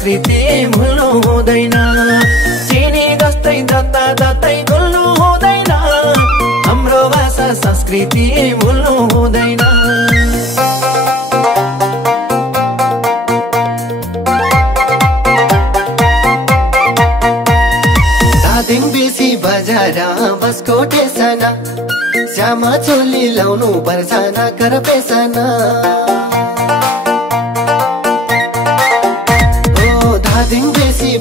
संस्कृति भुल्नु हुँदैन चिनी जस्तै जता जतै भुल्नु हुँदैन हाम्रो भाषा संस्कृति भुल्नु हुँदैन दादिङ बेसी बजार बसको टेसना श्यामा चोली लाउनु पर्छ नकर पेसना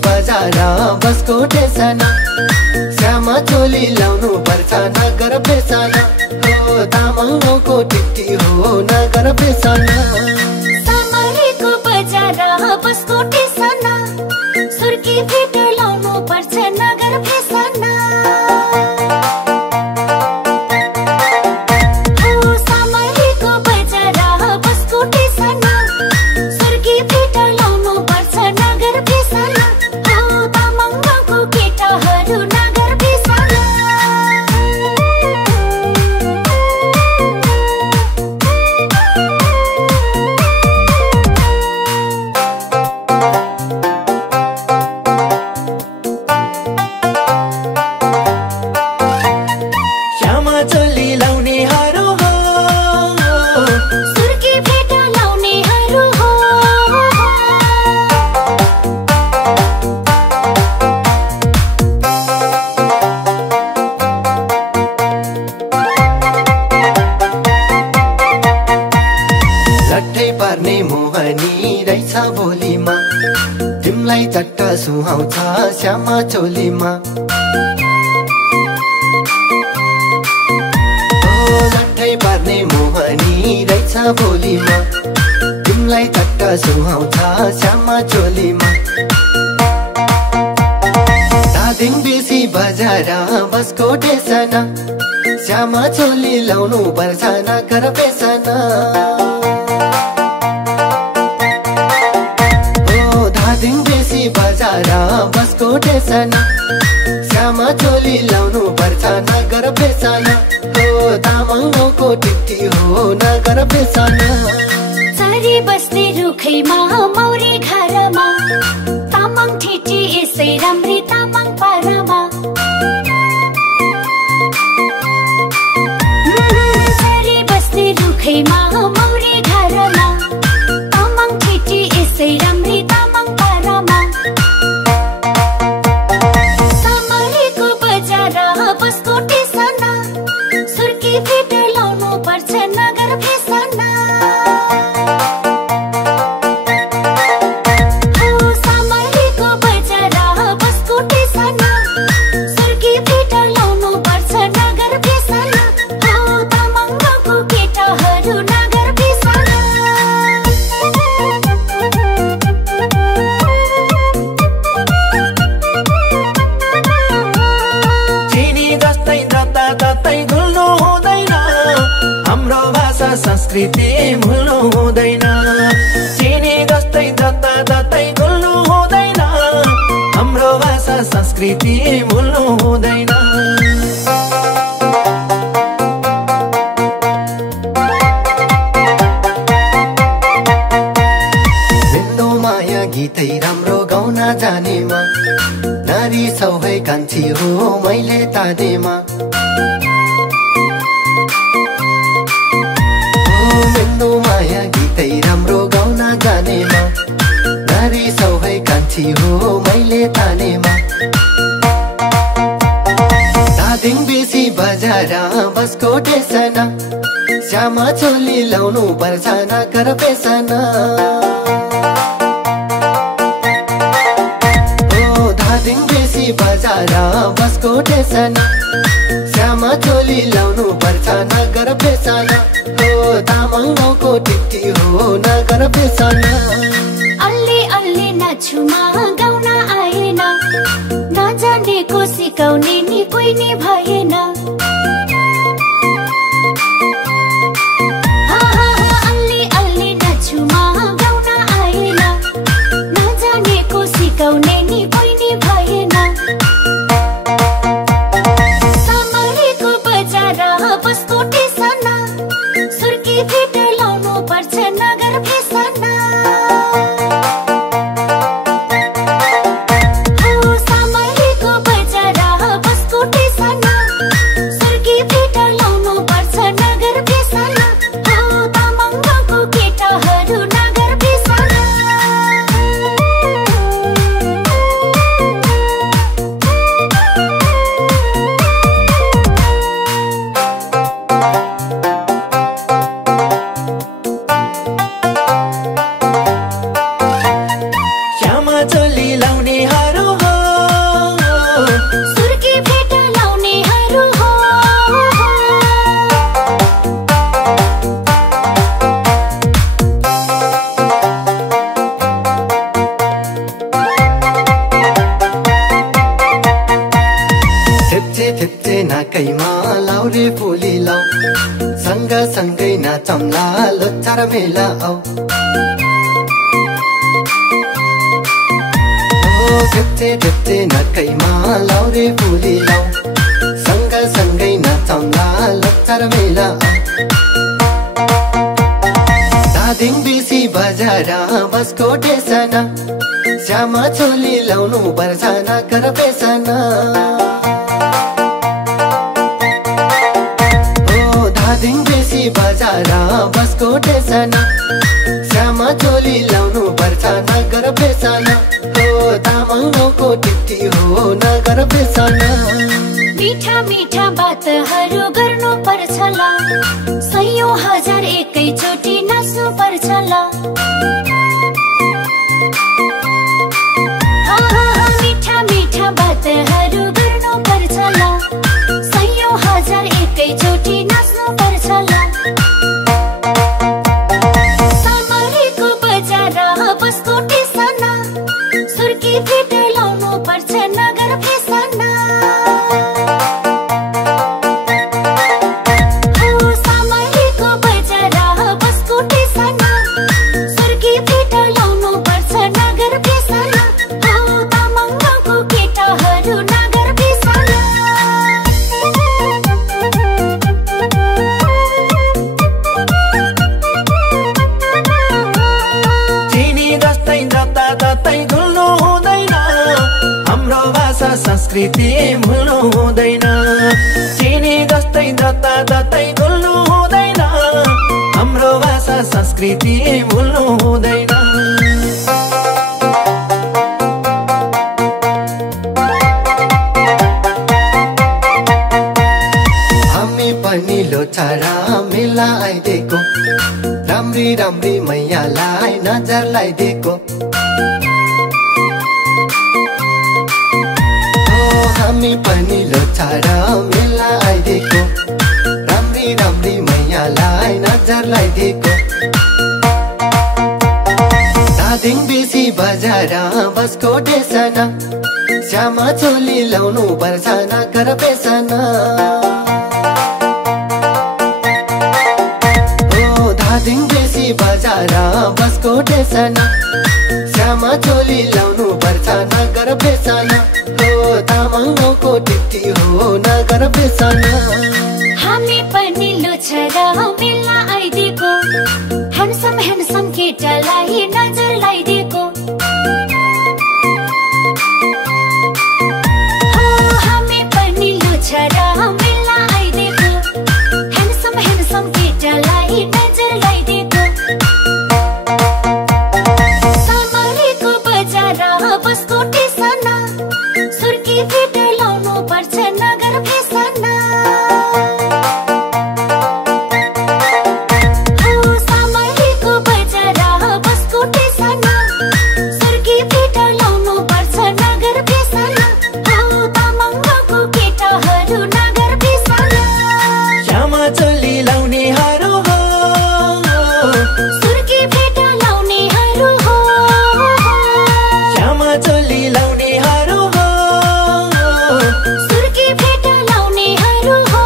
बजार बसको टेसना श्यामा चोली लाउनु पर्छ नगर पेसना हो तामाङको टिटी हो नगर पेसना सामरेको बजार बसको टेसना सुर्की भेट लाउनु पर्छ नगर पेसना हो सामरेको बजार बसको टेसना सुर्की भेट लाउनु पर्छ नगर पेसना तिमलाई चट्ट सुहाउँछ श्यामा चोलीमा लट्ठै पार्ने मोहनी रहेछ बोलीमा तिमलाई चट्ट सुहाउँछ श्यामा चोलीमा दादिङ बेसी बजार बसको टेसना श्यामा चोली लाउनु पर्छ नकर पेसना बजार बसको टेसना श्यामा चोली लाउनु पर्छ नगर पेसना हो तामाङको टिटी हो नगर पेसना चरी बस्ने रुखैमा मौरी घरमा तामाङ ठिटी यसै राम्री तामाङ पारमा चरी बस्ने रुखैमा मौरी घरमा तामाङ ठिटी यसै राम्री तामाङ पारमा बसको टेसना सुर्की भेट लाउनु पर्छ नगर पेसना हो सामरेको बजार बसको टेसना सुर्की भेट लाउनु पर्छ नगर पेसना हो तामाङको केटाहरू नगर पेसना संस्कृति भुल्नु हुँदैन चिनी जस्तै जता जतै भुल्नु हुँदैन हाम्रो भाषा संस्कृति भुल्नु हुँदैन मेरो माया गीतै राम्रो गाउन जानेमा नारी सबै कान्छी हो मैले तानेमा मेरो माया गीतै राम्रो गाउन जानेमा नारी सबै कान्छी हो मैले तानेमा दादिङ बेसी बजार बसको टेसना श्यामा चोली लाउनु पर्छ नकर पेसना हो दादिङ बेसी बजार बसको टेसना श्यामा चोली लाउनु पर्छ नगर पेसना हो तामाङको टिटी हो नगर पेसना अल्ली अल्ली नाचुमा गाउन आएन नजानेको सिकाउने नि कोही नि भएन सँगै नाचौँला लोछार मेला आऊ ढेप्चे नकैमा लाउ रे फुली लाउ सँगै नाचौँला लोछार मेला आऊ धादिङ बिसी बजार बसको टेसना श्यामा चोली लाउनु पर्छ नगर बेसना धादिङ बेसी बजार बसको टेसना श्यामा चोली लाउनु पर्छ नगर बेसना तामाङको टिप्टी हो नगर बेसना मीठा मीठा बातहरू गर्नु पर्छ ल सयौं हजार एकैचोटि नाच्नु पर्छ ल मीठा मीठा बातहरू गर्नु पर्छ ल सयौं हजार एकैचोटि नाच्नु पर्छ ल सामरीको बजार बसको टेसना सुर्की भेट लाउनु पर्छ नगर फेसना सामरीको बजार बसको टेसना सुर्की भेट लाउनु पर्छ नगर फेसना तामाङको केटाहरू नगर फेसना चिनी जस्तै जताततै घुल्नु हुँदैन हाम्रो भाषा संस्कृति भुल्नु हुँदैन चिनी जस्तै जताततै घुल्नु हुँदैन हाम्रो भाषा संस्कृति भुल्नु हुँदैन हामी पनि लोछारा मेला आइदिएको राम्री राम्री मैयालाई नजर लगाइदिएको हामी पनि लोछारा मेला आइदिएको राम्री राम्री मैयालाई नजर लगाइदिएको धादिङ बेसी बजार बसको टेसना श्यामा चोली लाउनु पर्छ नगर बेसना धादिङ बेसी बजार बसको टेसना श्यामा चोली लाउनु पर्छ नगर बेसना तामाङको टिप्टी हो नगर बेसना हामी पनि लोछारा मेला आइदिएको ह्यान्डसम केटालाई नजर लगाइदिएको हामी पनि लोछारा मेला आइदिएको ह्यान्डसम केटालाई नजर लगाइदिएको सामरीको बजार बसको टेसना सुर्की भेट लाउनु पर्छ नगर फेसना सामरीको बजार बसको टेसना सुर्की भेट लाउनु पर्छ नगर फेसना तामाङको केटाहरू नगर फेसना श्यामा चोली लाउनेहरू हो सुर्की भेट लाउनेहरू हो श्यामा चोली लाउनेहरू हो सुर्की भेट लाउनेहरू हो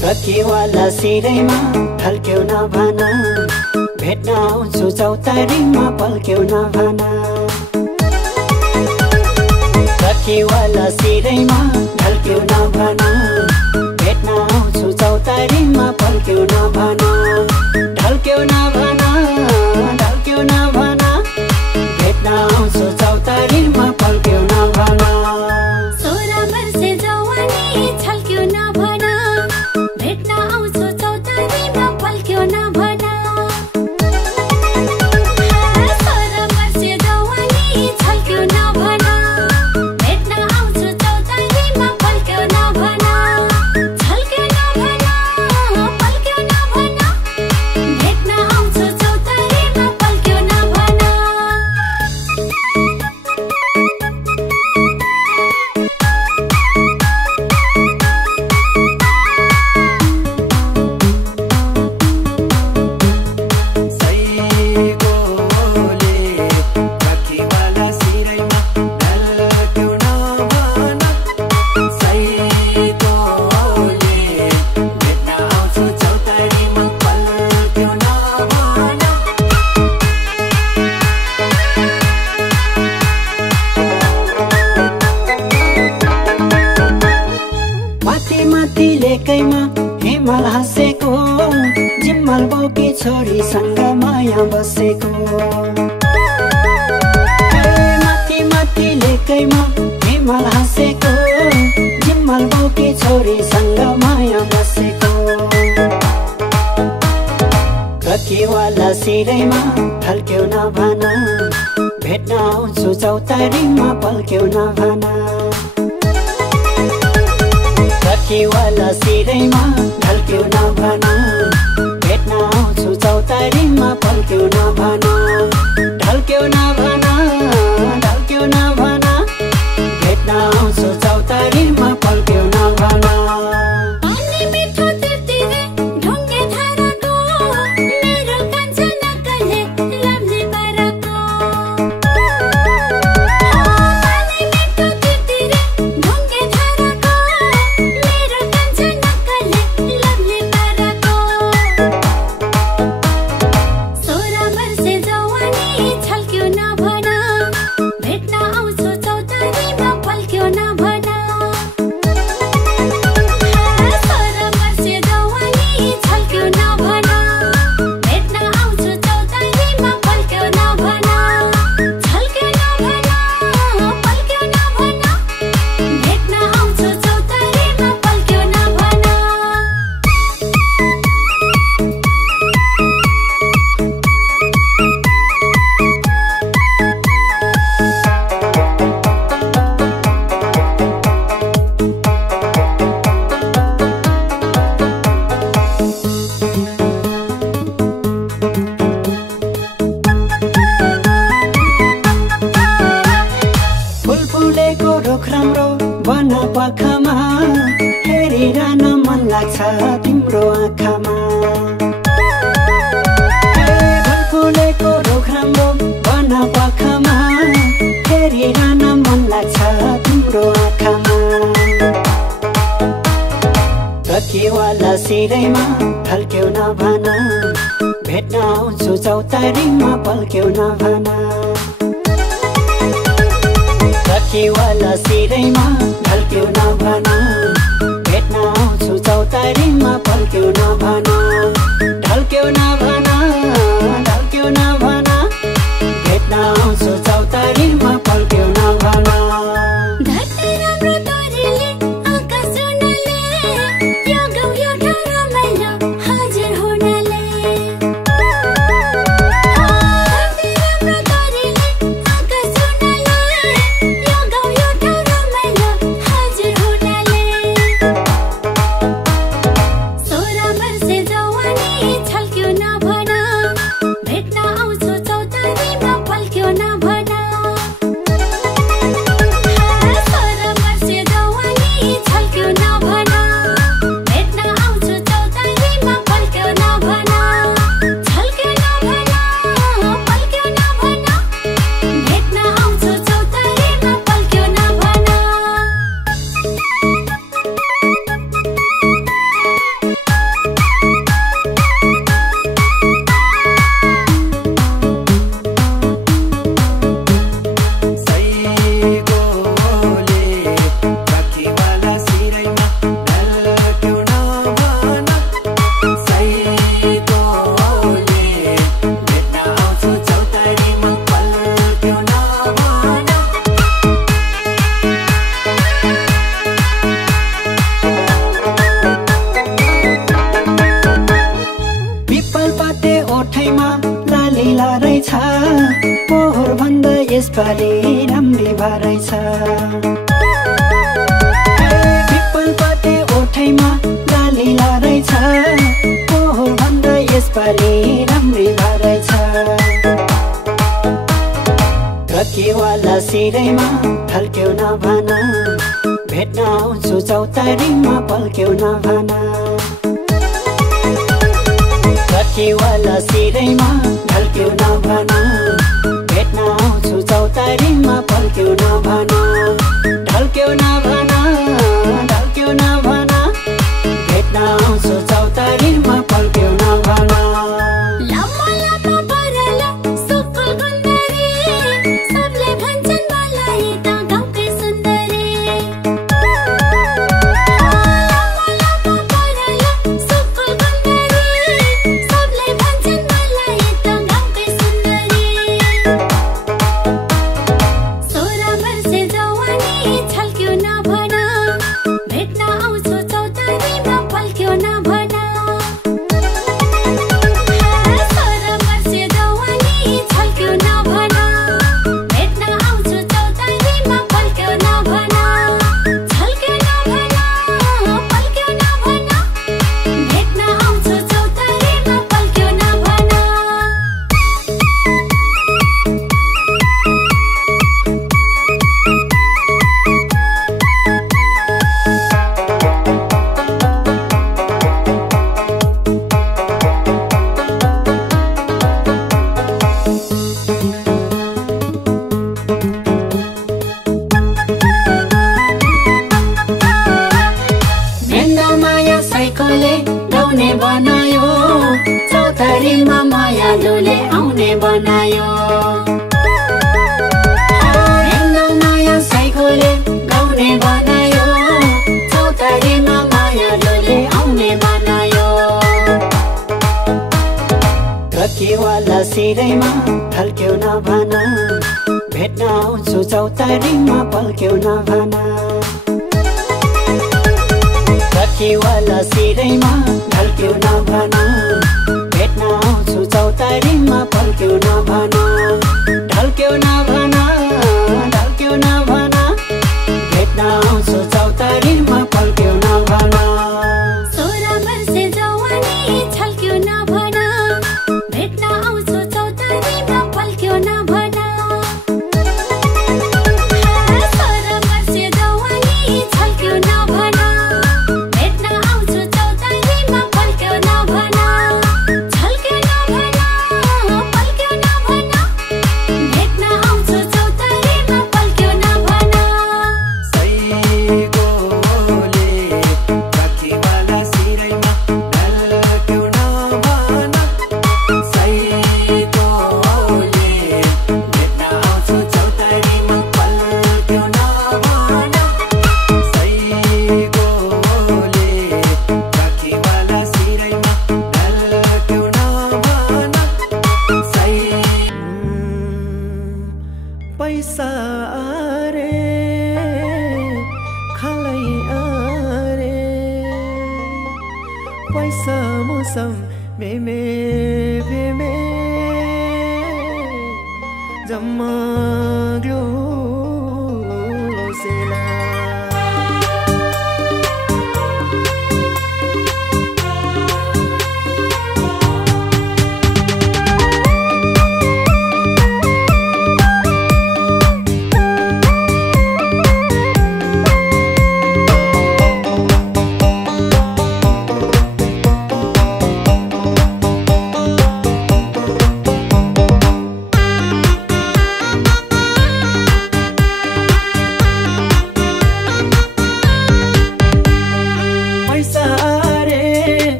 सखीवाला सिरैमा ढल्क्यौ नभन भेट्न आउँछु चौतारीमा पल्क्यौ नभन सखीवाला सिरैमा ढल्क्यौ नभन भेट्न आउँछु चौतारीमा पल्क्यौ नभन ढल्क्यौ नभन ढल्क्यौ नभन भेट्न आउँछु चौतारीमा पल्क्यौ नभन 16 वर्षे जवानी छल्क्यो नभन भेट्न आउँछु चौतारीमा पल्क्यो नभन 16 वर्षे जवानी छल्क्यो नभन भेट्न आउँछु चौतारीमा पल्क्यो नभन माथि माथि लेकैमा हिमाल हाँसेको जिम्माल बोकी छोरीसँग माया बसेको माथि माथि लेकैमा हिमाल हाँसेको जिम्माल बोकी छोरीसँग माया बसेको कतिवाला सिरैमा ढल्क्यौ नभन भेट्न आउँछु चौतारीमा पल्क्यौ नभन कतिवाला सिरैमा ढल्क्यौ नभन भेट्न आउँछु चौतारीमा पल्क्यौ नभन ढल्क्यौ नभन ढल्क्यौ नभन भेट्न आउँछु चौतारीमा पल्क्यौ नभन पाखामा हेरिरहन मन लाग्छ तिम्रो आँखामा फुलेको रुख राम्रो बन पाखामा हेरिरहन मन लाग्छ तिम्रो आँखामा कतिवाला सिरैमा ढल्क्यौ नभन भेट्न आउँछु चौतारीमा पल्क्यौ नभन कतिवाला सिरैमा ढल्क्यौ नभन भेट्न आउँछु चौतारीमा पल्क्यौ नभन ढल्क्यौ नभन ढल्क्यौ नभन भेट्न आउँछु चौतारीमा पल्क्यौ नभन पोहोर भन्दा यसपालि राम्री भएछ पिपलपाते ओठैमा लालिला रहेछ पोहोर भन्दा यसपालि राम्री भएछ कतिवाला सिरैमा ढल्क्यौ नभन भेट्न आउँछु चौतारीमा पल्क्यौ नभन कतिवाला सिरैमा ढल्क्यौ नभन भेट्न आउँछु चौतारीमा पल्क्यौ नभन ढल्क्यौ नभन ढल्क्यौ नभन भेट्न आउँछु चौतारीमा पल्क्यौ नभन हेर्न माया साइकलले गाउने बनायो चौतारीमा मायालुले आउने बनायो हेर्न माया साइकलले गाउने बनायो चौतारीमा मायालुले आउने बनायो ट्रकीवाला सिरैमा ढल्क्यौ नभन भेट्न आउँछु चौतारीमा पल्क्यौ नभन ट्रकीवाला सिरैमा ढल्क्यौ नभन भेट्न आउँछु चौतारीमा पल्क्यौ नभन ढल्क्यौ नभन ढल्क्यौ नभन भेट्न आउँछु चौतारीमा पल्क्यौ नभन 16 वर्षे जवानी छल्क्यौ नभन भेट्न आउँछु चौतारीमा पल्क्यौ नभन 16 वर्षे जवानी छल्क्यौ नभन भेट्न आउँछु चौतारीमा पल्क्यौ नभन छल्क्यौ नभन पल्क्यौ नभन भेट्न आउँछु चौतारीमा पल्क्यौ नभन पैसा आरे खालै आरे पैसा मौसम मेमे बेमे जम्मा ग्लोसेला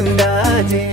जिम्दाजे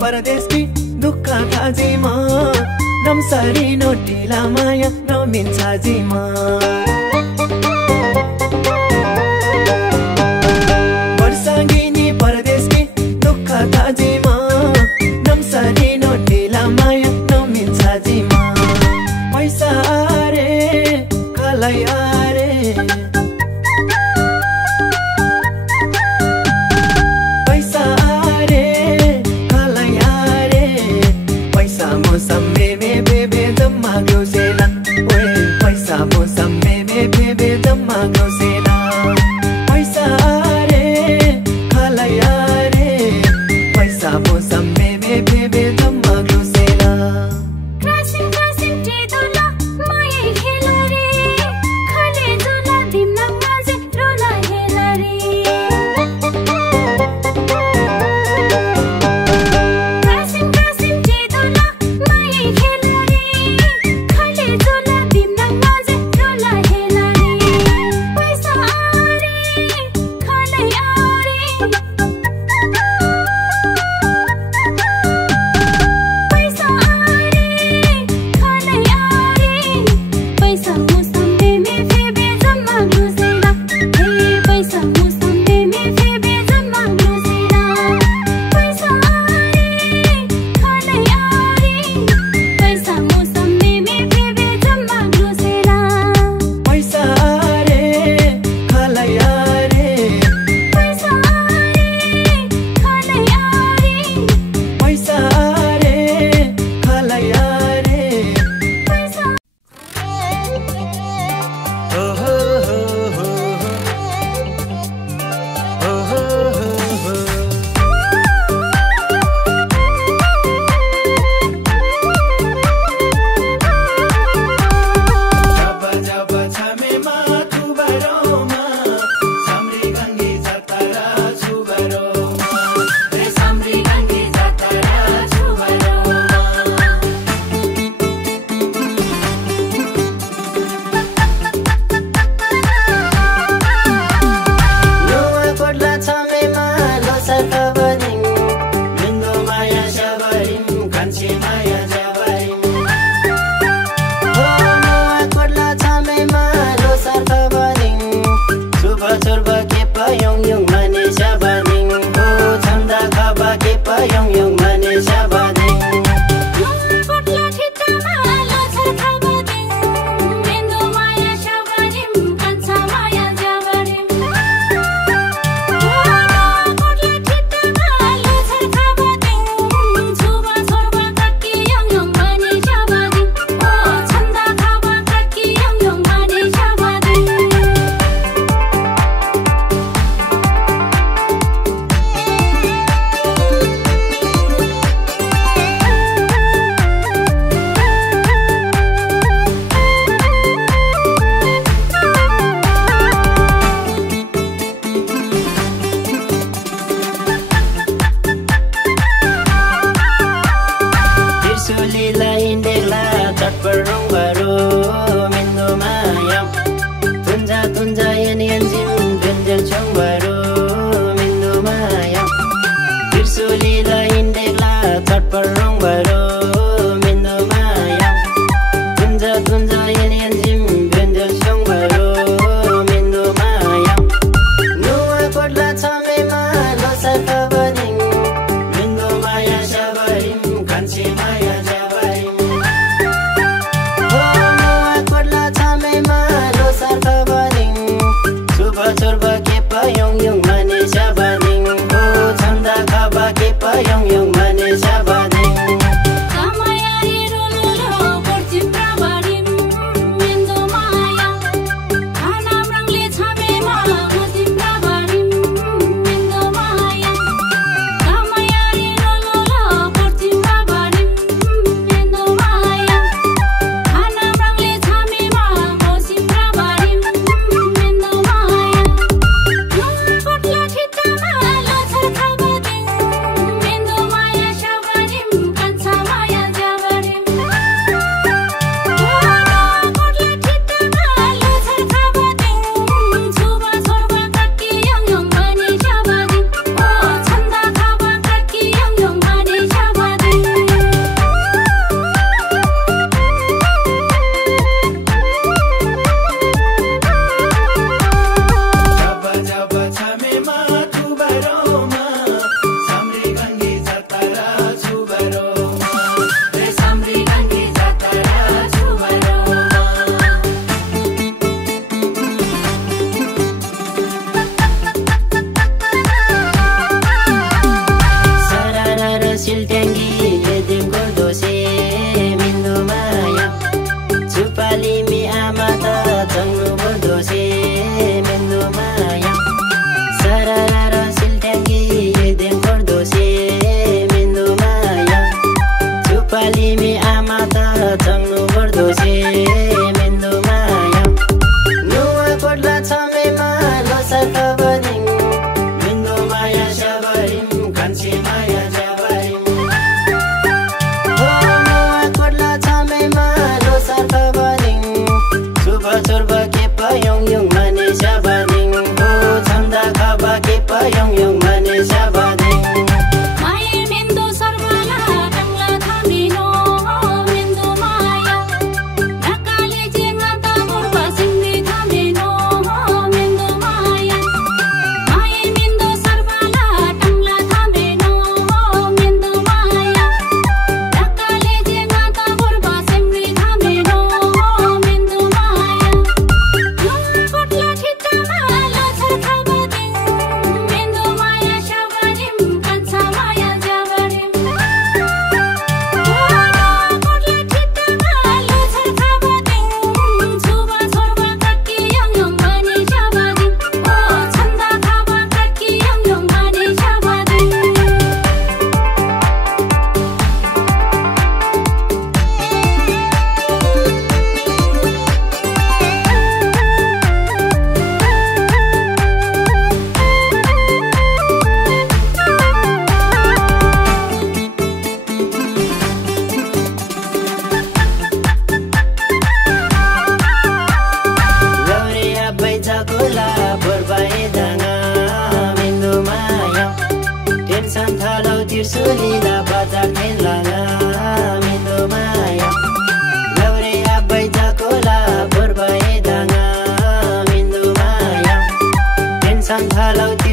परदेशकी दुःख थाजीमा नमसरी नोटिला माया नमिन्छ जीमा वर्षगिनी परदेशकी दुःख थाजीमा नमसरी नोटिला माया नमिन्छ जीमा पैसा रे कलाई रे Crashing, crashing,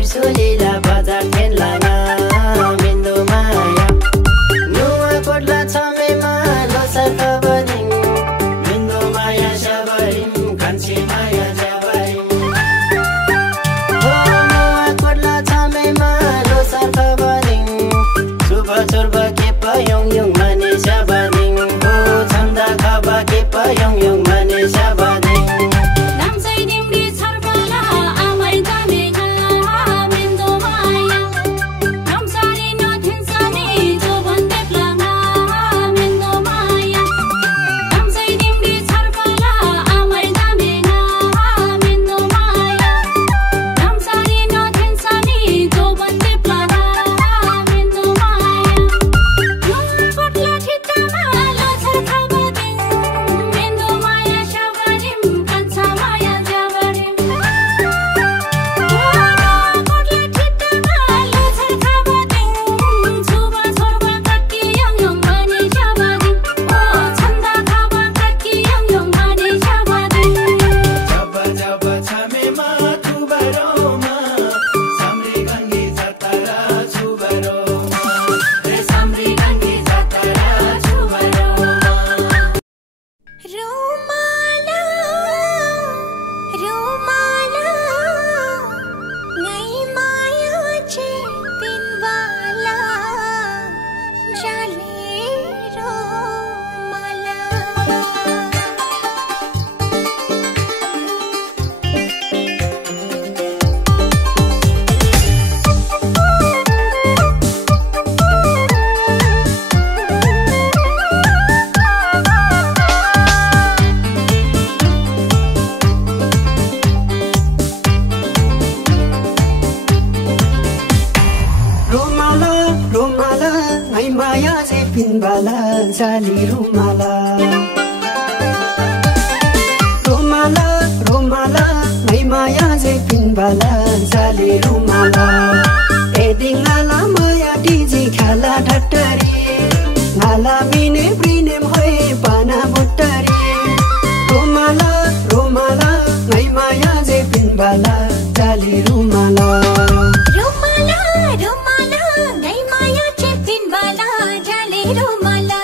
सुलीला बजार ठेल्लाना मिन्दो माया नुवा कोट्ला छमेमा लोसार खबरिङ मिन्दो माया सबरिङ कान्छी माया जबरिङ नुवा कोट्ला छमेमा लोसार खबरिङ सुब चोर्ब के पयङ यङ माने सबरिङ हो छन्दा खबा के पयङ यङ माने सबरिङ जाली रुमाला रुमाला रुमाला मै माया जे पिनबाला जाली रुमाला एदिङ आला माया डिजी खाला ढट्टरी नाला बिने ब्रिने भए पाना बुट्टरी रुमाला रुमाला मै माया जे पिनबाला जाली रुमाला रुमाला रुमाला मै माया जे पिनबाला जाली रुमाला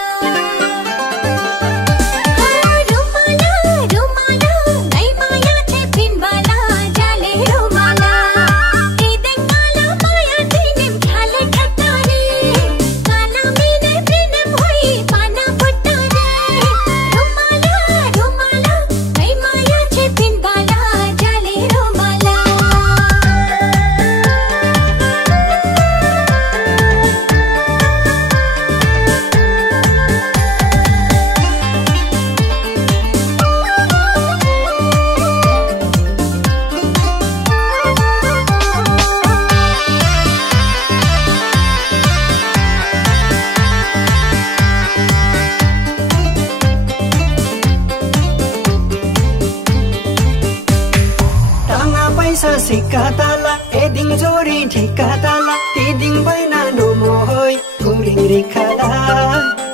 सिक्का ताला एदिङ जोडी ठिक्का ताला तिदिङ बैना नोमो होइ गोरिङ रिखाला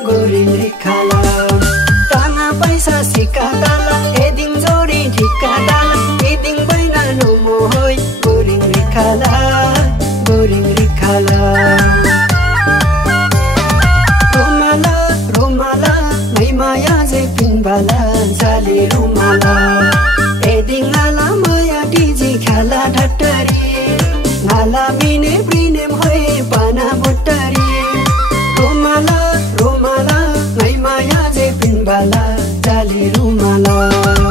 गोरिङ रिखाला टाङा पैसा सिक्का ताला एदिङ जोडी ठिक्का ताला तिदिङ बैना नोमो होइ गोरिङ रिखाला गोरिङ रिखाला रुमाला रुमाला मै माया जे पिनबाला जाली रुमाला एदिङ आला माया डिजी खाला ढट्टरी नाला बिने ब्रिने भए पाना बुट्टरी रुमाला रुमाला मै माया जे पिनबाला जाली रुमाला रुमाला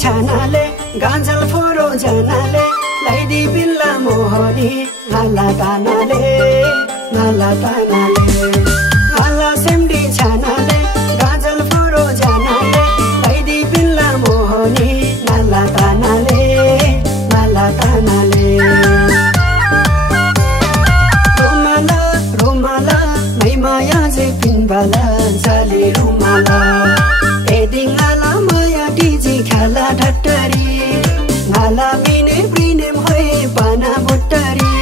छानाले गाजल फोरो जनाले लैदी बिल्ला मोहनी नाला तानाले नाला सेम्डी छानाले गाजल फोरो जनाले लैदी बिल्ला मोहनी नाला तानाले रुमाला रुमाला मै माया जे पिनबाला जाले रुमाला एदिङ आला माया डिजी खाला ढट्टरी नाला मिने प्रिने भए पाना भट्टरी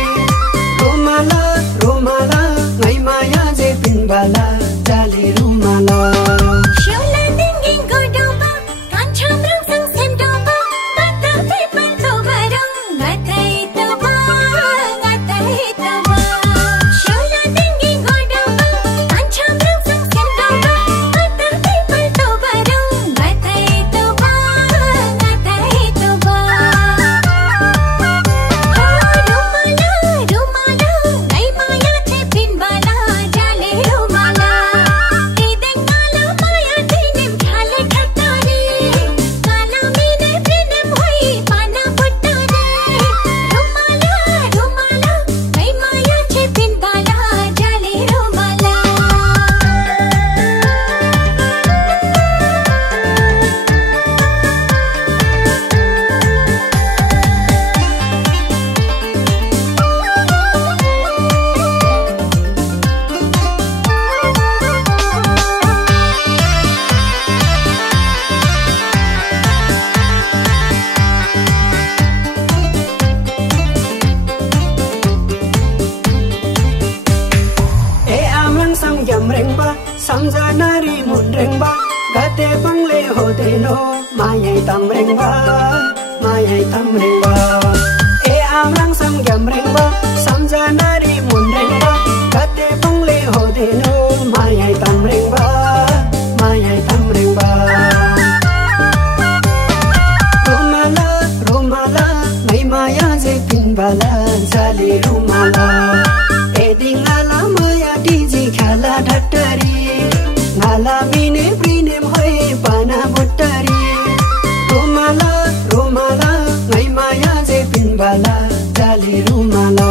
रुमाला रुमाला मै माया जे पिनबाला जाले रुमाला सम्झनारी मुन्रेङबा गते बङ्ले होदेनो मायै तम्रेङबा ए आम्राङ सम्झम्रेङबा सम्झनारी मुन्रेङबा गते बङ्ले होदेनो मायै तम्रेङबा रुमाला रुमाला मै माया जे पिनबाला जाले रुमाला एदिङ आला माया डिजी खाला ढट्टरी नाला मिने प्रिने भए पाना भट्टरी रुमाला रुमाला मै माया जे पिनबाला जाले रुमाला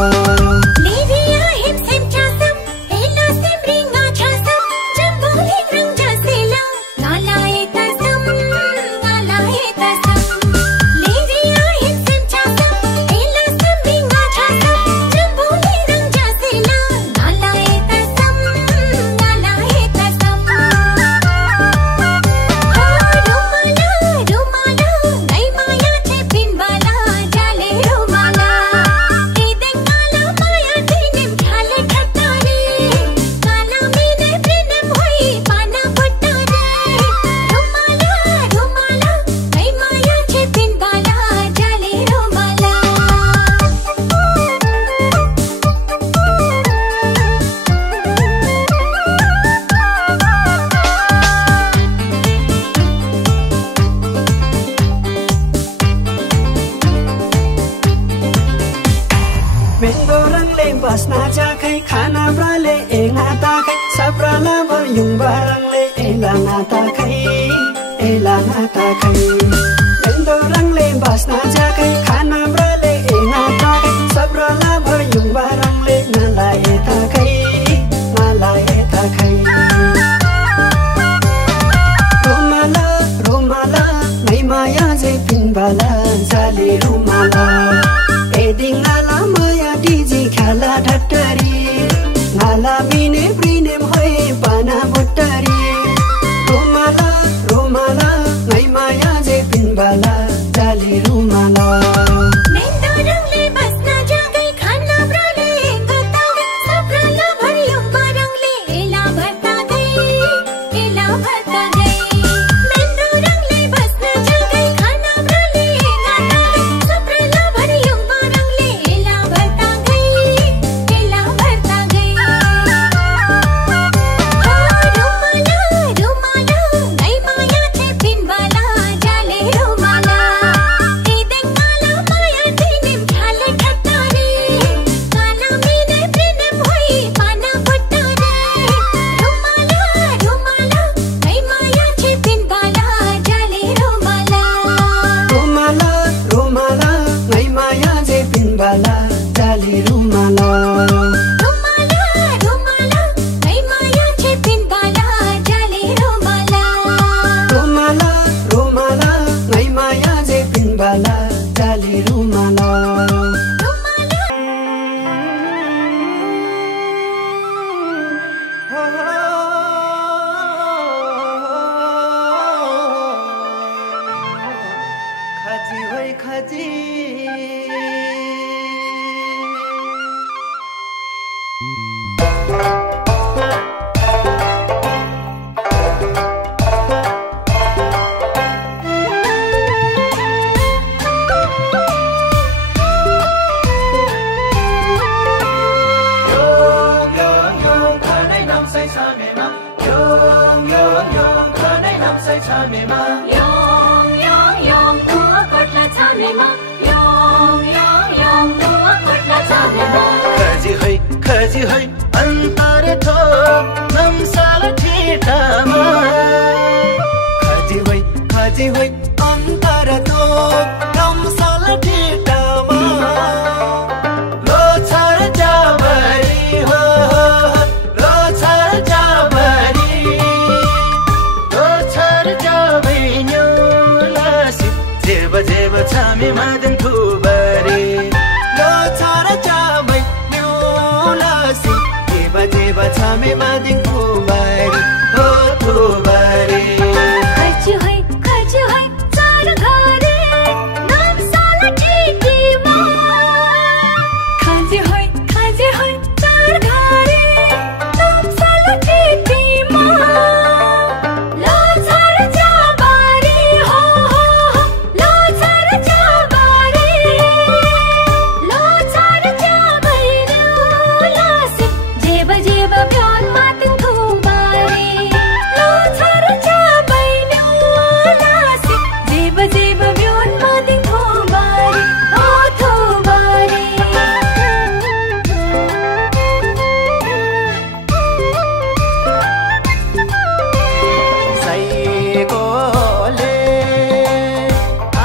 बस्ना जाखै खाना ब्राले एना ताखै सब्राला भयुङ बरङले एलाना ताखै एन्दो रङले बस्ना जाखै खाना ब्राले एना ताखै सब्राला भयुङ बरङले नलाए ताखै रुमाला रुमाला मै माया जे पिनबाला जाले रुमाला एदिङ आला माया डिजी खाला ढट्टरी नाला मिने प्रिने भए पाना भट्टरी रुमाला रुमाला मै माया जे पिनबाला जाले रुमाला रुमाला Yong yong yong tua kotla chamema Yong yong yong tua kotla chamema खजी है अन्तरे थो नमसाला ठिटामा खजी है अन्तरे थो नमसाला ठिटामा लो छर जाबरी हो लो छर जाबरी लो छर जाबैन्यो लासी जेब जेब छामे मादन थुबरी लो छर जाबैन्यो लासी जेब जेब छामे मादन थुबरी हो थुबरी खर्च है चार घरे नमसाला ठिटीमा खर्च है चार घरे नमसाला ठिटीमा लो छर जाबारी हो लो छर जाबारी लो छर जाबैन्यो लासी जेब जेब प्यान मातन थुबारी लो छर जाबैन्यो लासी जेब जेब प्यान मातन थुबारी ओ थुबारी साइकोले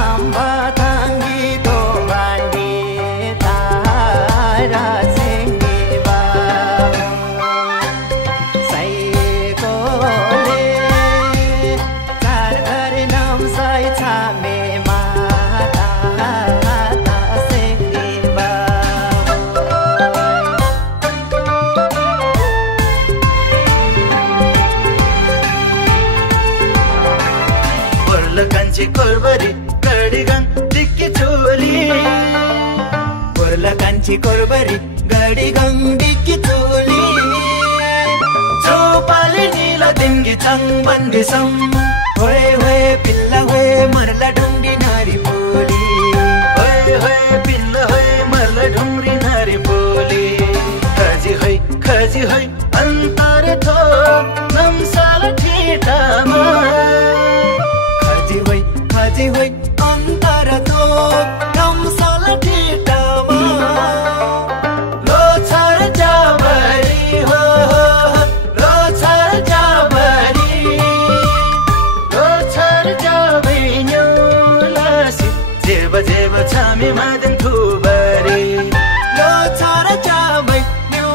आम्बा थांगी तो बांडी तारा सेंगे बाबू साइकोले चार घरे नाम साई छामे माता सेंगे बाबू वर्ल कांची कोरबरी गडीगन दिक्की चोली वर्ल कांची कोरबरी गडीगन दिक्की चोली चोपाली नीला दिंगी चंग बंदी सम होय होय पिल्ला होय मरला डुंगी नारी बोली होय होय पिल्ला होय मरला डुंगरी नारी बोली खजी है अंतरे थो नमसाला ठिटामा खजी है अंतरे थो नमसाला ठिटामा लो छर जाबरी हो लो छर जाबरी लो छर जाबैन्यो लासी जेब जेब छामे मादन थुबरी लो छर जाबैन्यो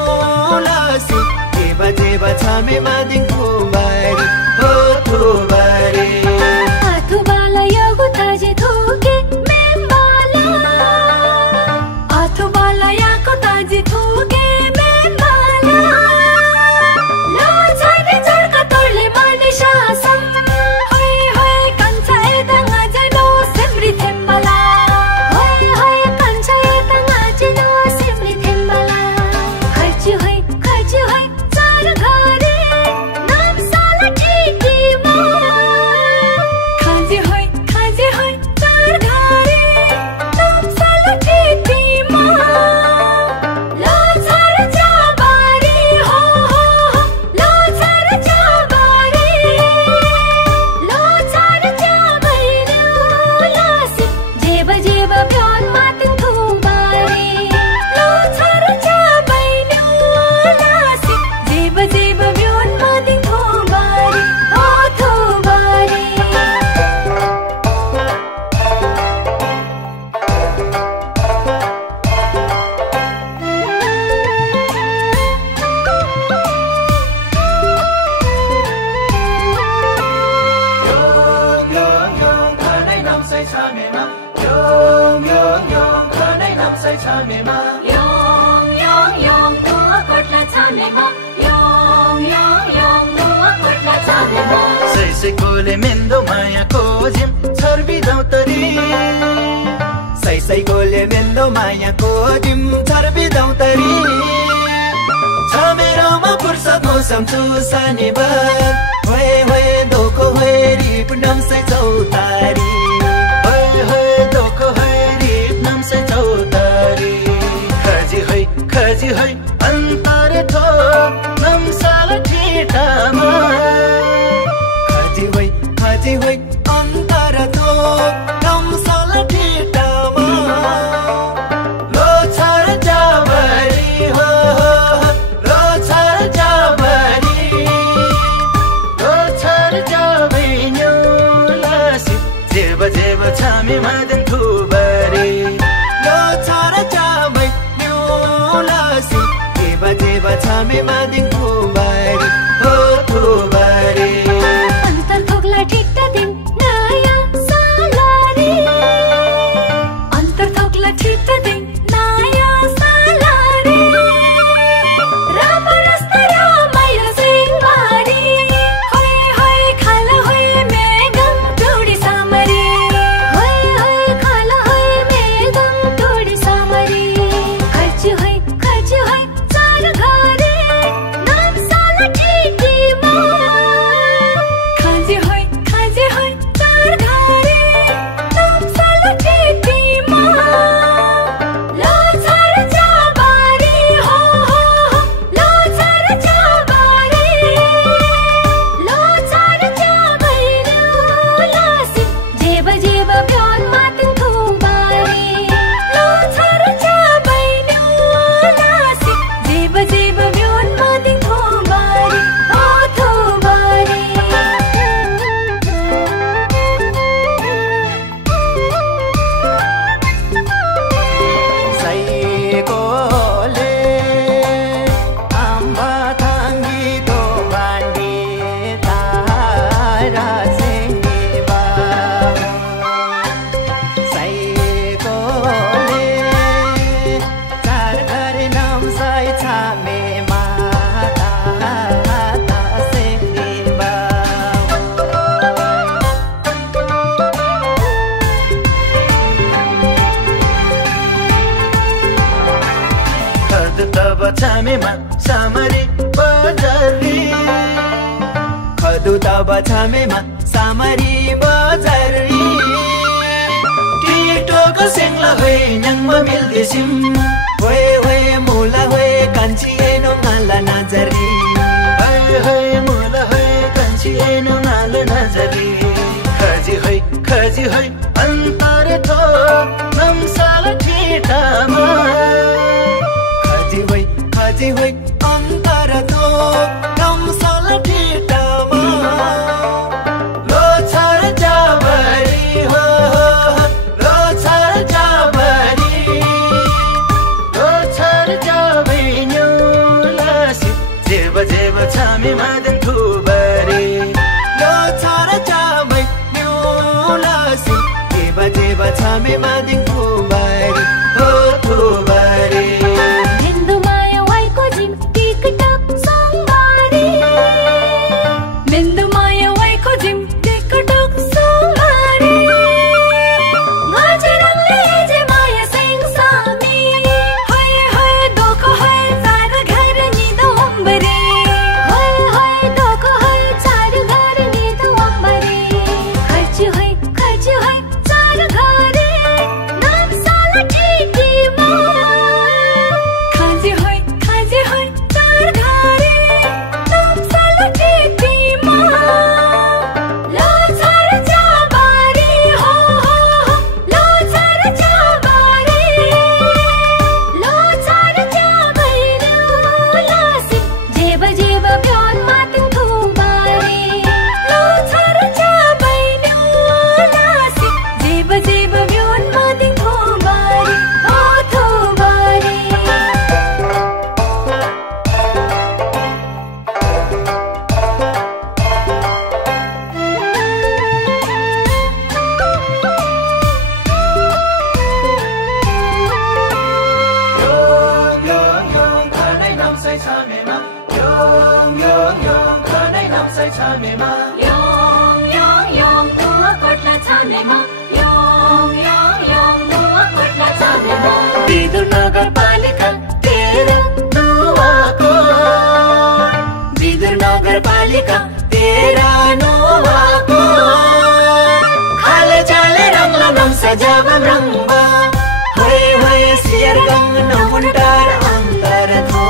लासी जेब जेब छामे मादन थुबरी हो थुबरी आथुबाला यागो ताजे थोके मेम्बाला आथुबाला याको ताजे थोके मेम्बाला लो छाने चर्का तोर्ले माने शासम होय होय कान्छा एदाङा जनो सिमरी थेम्बाला होय होय कान्छा एदाङा जनो सिमरी थेम्बाला खर्च है चार घरे नमसाला ठिटीमा खर्च है चार घरे नमसाला ठिटीमा लो छर जाबारी हो लो छर जाबारी लो छर जाबैन्यो लासी जेब जेब प्यान मातन थुबारी लो छर जाबैन्यो लासी जेब जेब प्यान मातन थुबारी ओ थुबारी Yong yong kanai nam sai chame ma Yong yong kanai nam sai chame ma Yong yong yong tua kotla chamema Yong yong tua kotla chamema Sai कोले मेन्दो माया को जिम छर्बी दौतरी sai कोले मेन्दो माया को जिम छर्बी दौतरी छमेरोमा फुर्सद मौसम चुसानी बर होय होय दोको होय रिप नम sai चौतारी होय होय दोको होय रिप नम sai चौतारी खजी है अन्तरे थो नमसाला ठिटामा खजी है जेब जेब छामे मादन थुबारी लो छारा चामै न्युलासी जेब जेब छामे मादन थुबारी हो थुबारी अन्तर थोक्ला ठिट्टा दिन नयाँ सालारी अन्तर थोक्ला ठिट्टा दिन नयाँ सालारी रामरस्ता रामाइलो सिंहबारी होय होय खाला होय मेघम टोडी सामरी होय होय खाला होय मेघम टोडी सामरी खर्च होय चार घरे नाम साला ठिटी मा खाजे होय चार घरे नाम साला ठिटी मा लो छार जाबारी हो लो छार जाबारी लो छार जाबैनु लासी जेब जेब ब्योन मातन थुबारी लो छार जाबैनु लासी जेब जेब ब्योन मातन थुबारी हो थुबारी सैकोले आम्बा थाङ्गी तो बाँडी तारा सेवा सैकोले चार घरे नाम सै छामे माता सेवा खद तब छामेमा सामरी बजारी खदु तब छामेमा सामरी बजारी टिटोको सेङ्ला होय न्याङमा मिल्दैछिम होय होय मुला होय कान्छी एनो नाला नजरी हाय हाय मुला होय कान्छी एनो नाल नजरी खजी होय अन्तरे थो नम्साल ठिटामा खजी होय अन्तर तो नम्साल ठिटामा लो छार जाबरी हो लो छार जाबरी लो छार जाबैनु लासी जेब जेब छामे मादन थुबारी लो छारा चामै न्युलासी जेब जेब छामे मादिङ थुबारी हो थुबारी मेन्दु माया वाइको जिम टिकटक सोमबारी मेन्दु माया वाइको जिम टिकटक सोमबारी गजरङले जे माया सिंह सामी होय होय दोख होय चार घर निदो अम्बरी होय होय दोख होय चार घर निदो अम्बरी खर्च होय चार घरे नाम साला ठिटी मा खाजे होय चार घरे नाम साला ठिटी मा लो छार जाबारी हो लो छार जाबारी लो छार जाबैनु लासी जेब जेब ब्योन मातन थुबारी लो छार जाबैनु लासी जेब जेब ब्योन मातन थुबारी हो थुबारी Yong yong kanai nam sai छामेमा yong kanai nam sai छामेमा Yong tua kotla छामेमा Yong tua kotla छामेमा Vidur नगरपालिका तेरा नुवाको विदुर नगरपालिका तेरा नुवाको खाले चाले रङ्गला नम सजाबम रङ्गबा होय होय सियर गङ नमुन्टार अन्तर थो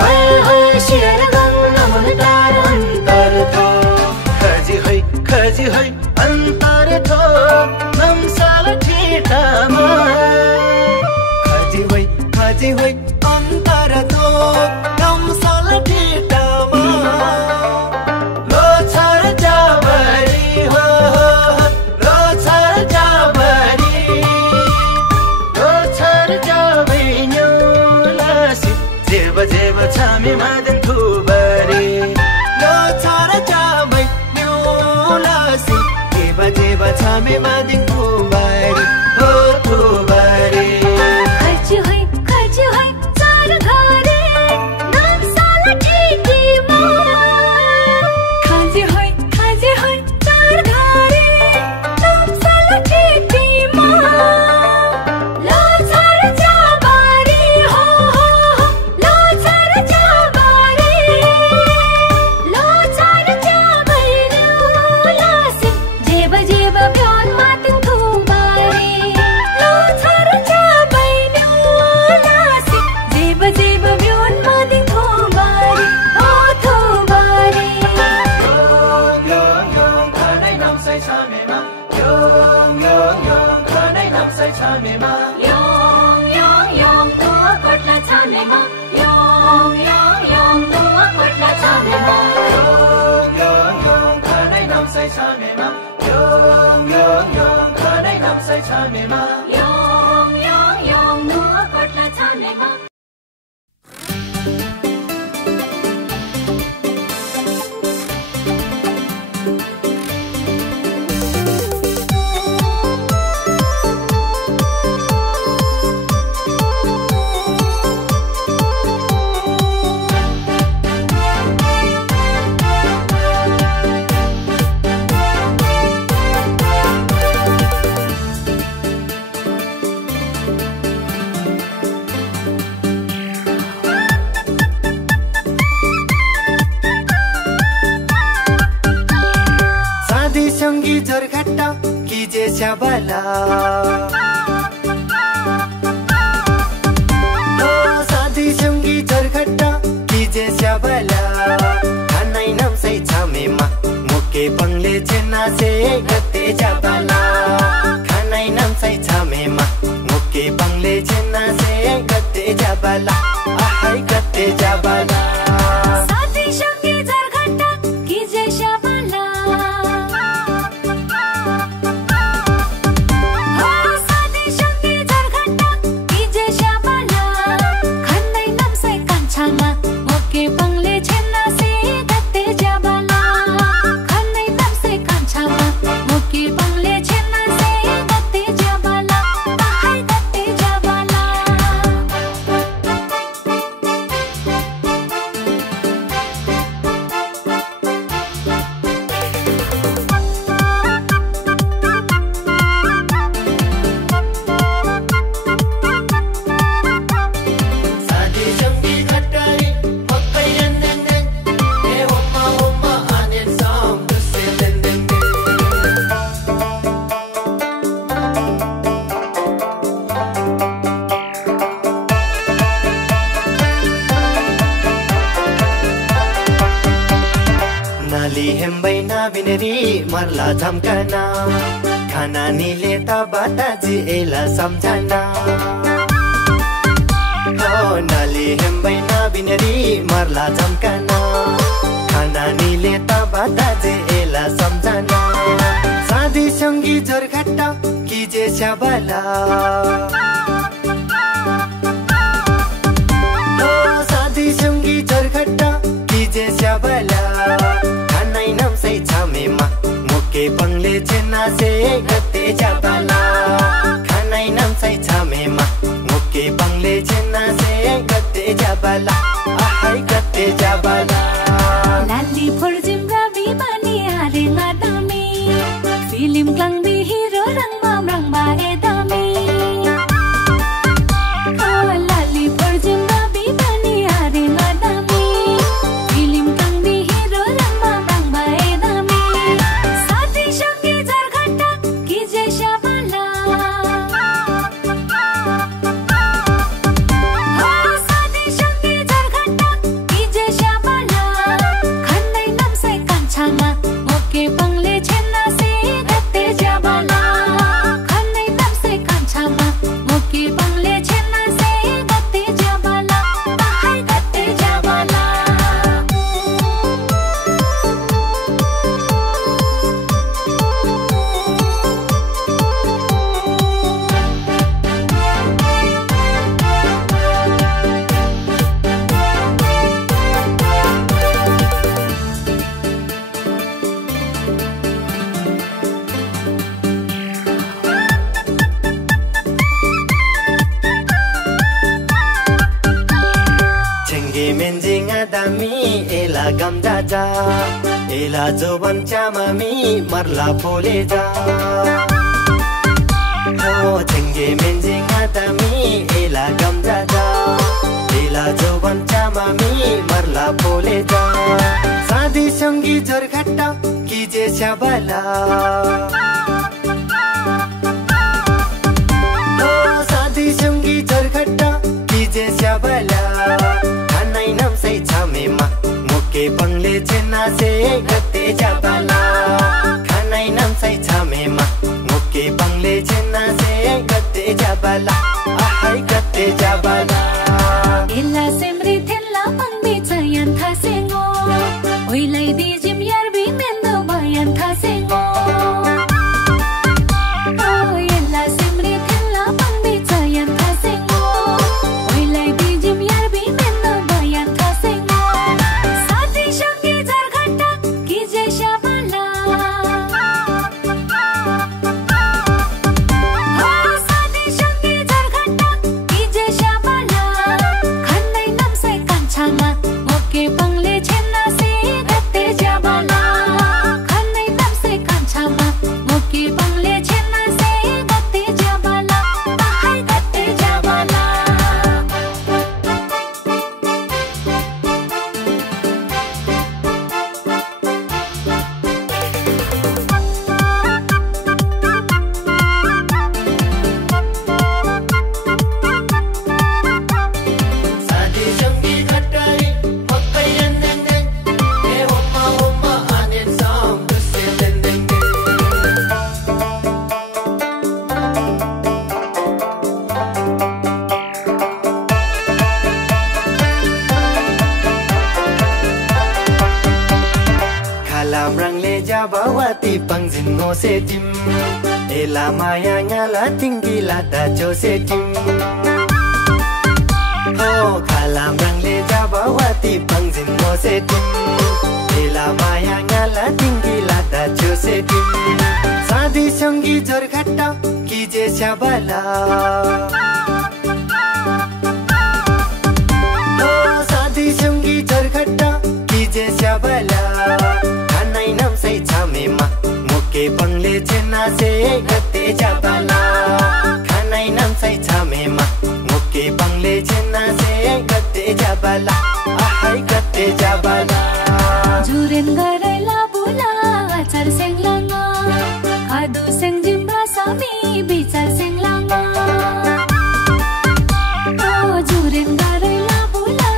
होय होय सियर गङ नमुन्टार अन्तर थो खजी होय अन्तरे थो नम्साल ठिटामा खजी होय अन्तर तो नम्साल ठिटामा लो छार जाबरी हो लो छार छामे मादिङ थुबारी हो थुबारी खर्च है चार घरे नाम साला ठेकीमा खाजे है चार घरे नाम साला ठेकीमा लो छर जाबारी हो लो छर जाबारी लो छर जाबैनु लासे जेब ब्यान मातिङ थुबारी लो छर जाबैनु लासे जेब ब्यान मातिङ थुबारी हो थुबारी Yong yong kanai nam sai chame ma Yong yong kanai nam sai chame ma Yong tua kotla chame ma Yong tua kotla chame ma Yong yong kanai nam sai chame ma Yong yong kanai nam sai chame ma Yong tua kotla chame ma साधी संगी जोरघट्टा कीजे शबला साधी संगी जोरघट्टा कीजे शबला खानाई नमसै छामेमा मुके पंगले छेना से गते जबला खानाई नमसै छामेमा मुके पंगले छेना से गते जबला आहाई गते जबला साथी संगी जरघट्टा कीजे शबला साथी संगी जरघट्टा कीजे शबला खन्नै नमसै कान्छामा मुके पंगले छेना से गते जबला खन्नै नमसै कान्छामा मुके पंगले छेना से गते जबला आहाई गते जबला साधी संगी घट्टारी मक्कै रन्देन ए होम्मा आनेन साम दुसे देन नाली हेम्बै नाबिनेरी मर्ला झम्कना खाना निले त बाटाजी एला सम्झना नाली हेम्बै नाबिनेरी मर्ला झम्कना खाना निले त बाटाजी एला सम्झना साधी संगी जोरघट्टा कीजे शबला साधी संगी जोरघट्टा कीजे शबला खानाई नमसै छामेमा मुके पंगले छेना से गते जबला खानाई नमसै छामेमा मुके पंगले छेना से गते जबला आहाई गते जबला लाली फुर्जिम रवि बनी आरे लादामी फिल्म क्लंगबी हिरो रंगबा एदामी लाली फुर्जिम रवि बनी आरे लादामी फिल्म क्लंगबी हिरो रंगबा एदामी साथी संगी जरघट्टा कीजे शबला साथी संगी जरघट्टा कीजे शबला खन्नै नमसै कान्छामा मुके पंगले छेना से गते जब जा एला जोवन चामामी मर्ला पोले जा हो चंगे मेंजिङ आतामी एला गम्जा जा एला जोवन चामामी मर्ला पोले जा साधी संगी जोरघट्टा कीजे सबला हो साधी संगी जोरघट्टा कीजे सबला खानै नम्सै छामेमा मुके पंगले छेना से गते जाबला खानै नम्सै छामेमा मुके पंगले छेना से गते जाबला आहाई गते जाबला एला सेमरी थेला पंगबे चयन थासेंगो ओइलाई दिजिम यारबी मेन्दो बयान थासेंगो ओ एला सेमरी थेला पंगबे चयन थासेंगो ओइलाई दिजिम यारबी मेन्दो बयान थासेंगो साथी संगे जरघट्टा कीजे शाबाला साथी संगे जरघट्टा कीजे शाबाला खानै नम्सै कान्छामा मुके पंगले छेना से गते जाबला खानै नम्सै कान्छामा मुके पंगले छेना से गते जाबला आहाई गते जाबला साधी संगी घट्टारी मक्कै रन्दeng ए होम्मा आनेन साम दुसे दन्दeng Kalam rangle jabawati pangzin ngo setim Ela maya ngala tinggi lada jo setim Oh kalam rangle jabawati pangzin ngo setim Ela maya ngala tinggi lada jo setim Sadhi sangi jorghatta kije shabala Oh sadhi sangi jorghatta kije shabala खानै नम्सै छामेमा मुके पंगले छेना से गते जाबला खानै नम्सै छामेमा मुके पंगले छेना से गते जाबला आहाई गते जाबला Xuren गरैला बुला आचार सेंगलांगा खादु सेंजिम्बा सामी बिचार सेंगलांगा ओ जुरेन गरैला बुला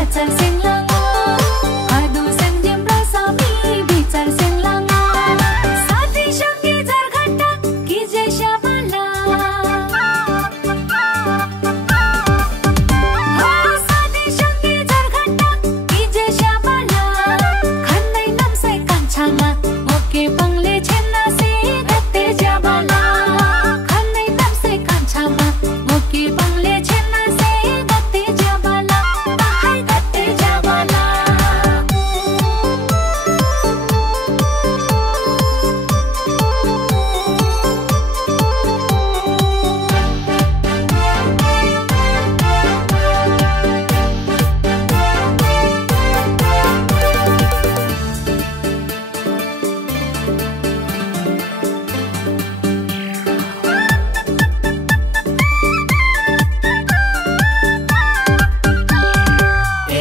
आचार सेंगलांगा खादु सेंजिम्बा सामी बिचार सेंगलांगा साथी संगे जरघट्टा कीजे शाबाला साथी संगे जरघट्टा कीजे शाबाला खानै नम्सै कान्छामा मुके पंगले छेना से गते जाबला खानै नम्सै कान्छामा मुके पंगले छेना से गते जाबला आहाई गते जाबला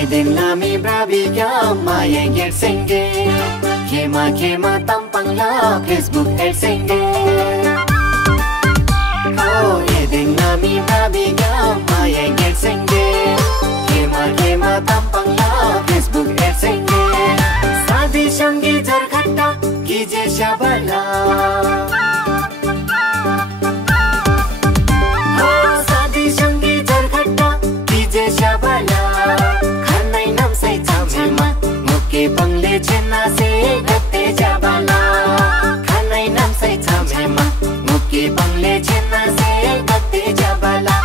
Edeng nami brabiga maya gersenge Kema tampang la Facebook ersenge Oh edeng nami brabiga maya gersenge Kema tampang la Facebook ersenge Sadhi sangi jorghatta kije shabala Oh sadhi sangi jorghatta kije shabala खानै नम्सै छामेमा मुके पंगले छेना से गते जाबला खानै नम्सै छामेमा मुके पंगले छेना से गते जाबला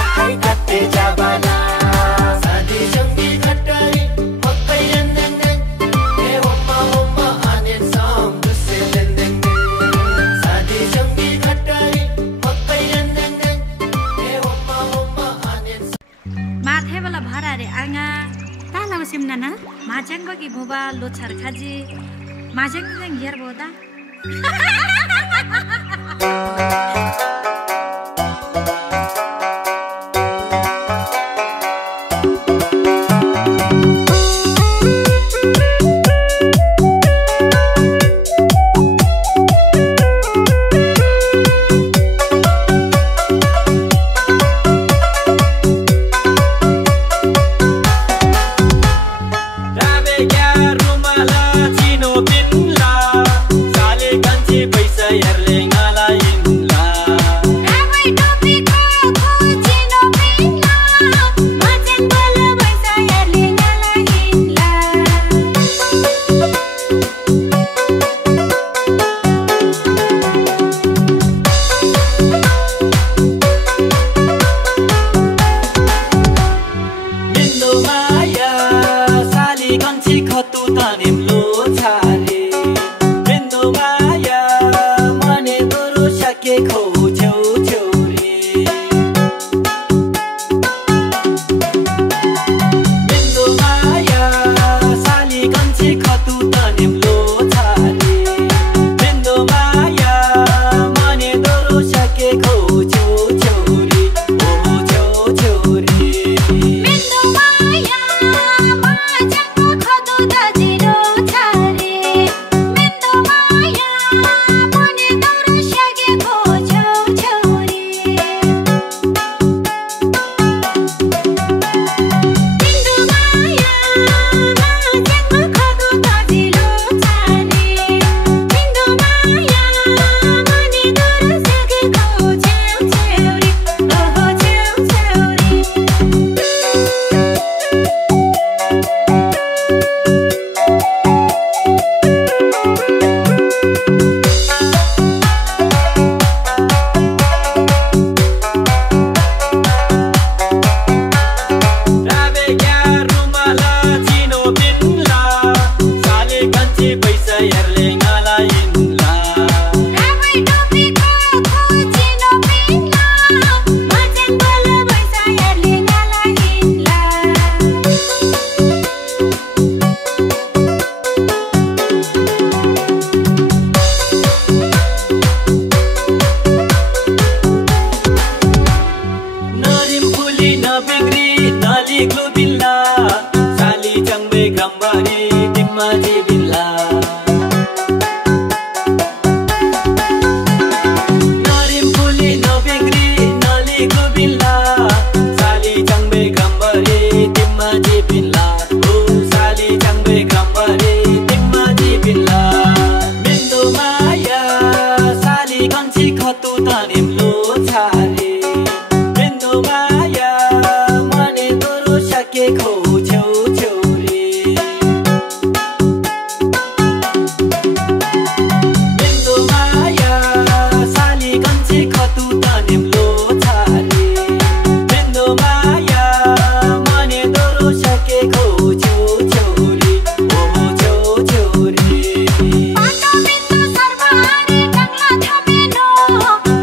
आहाई गते जाबला साधी संगी घट्टारी मक्कै रन्दeng ए होम्मा आनेन साम दुसे दन्दeng साधी संगी घट्टारी मक्कै रन्दeng ए होम्मा आनेन माथे वाला भरा रे आंगा ताला सिमना ना मा 마쟁거기 보바 로차르카지 마쟁생 예르보다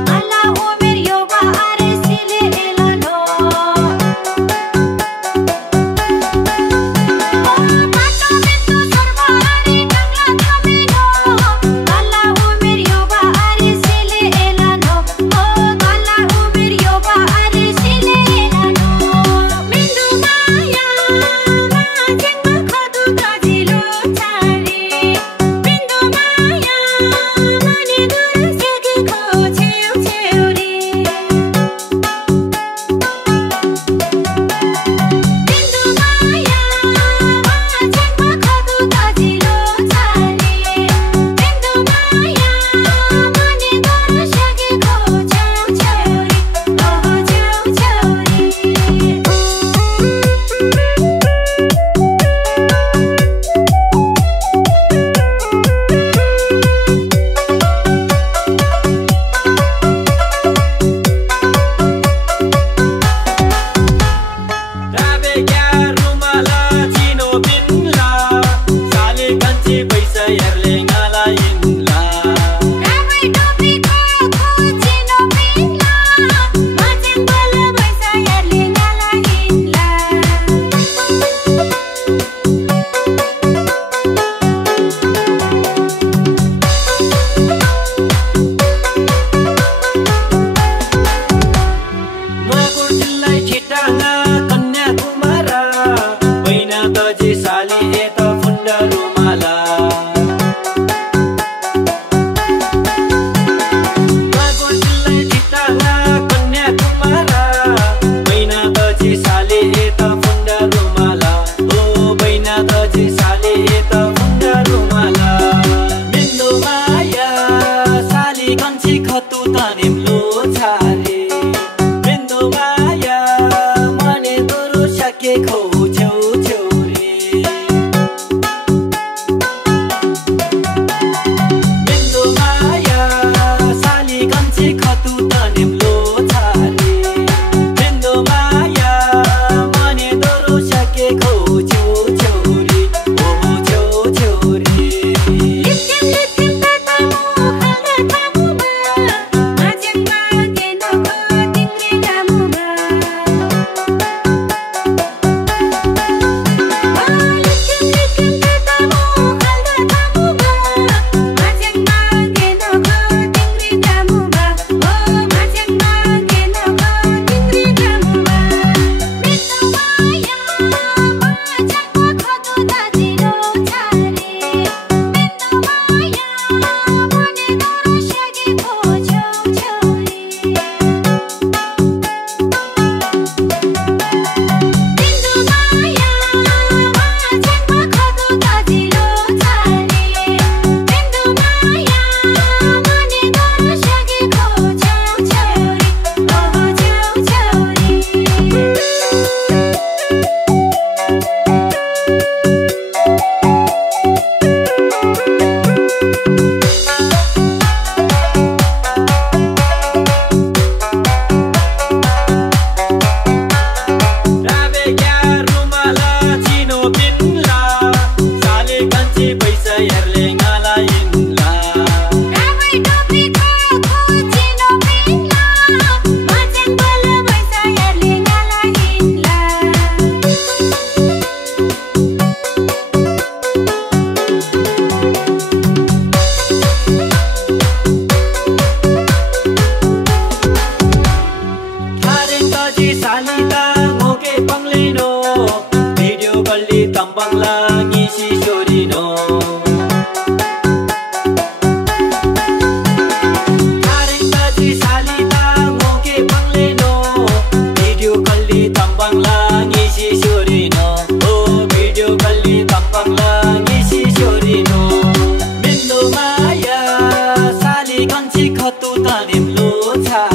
Ala तानिम्लो छारे बिन्दु माया मने तोरो सके खौ छेउ छेउरे बिन्दु माया साली कन्छे खतु तानिम्लो छारे बिन्दु माया मने तोरो सके खौ छेउ छेउरे ओ छेउ छेउरे Khatu tanim lo cha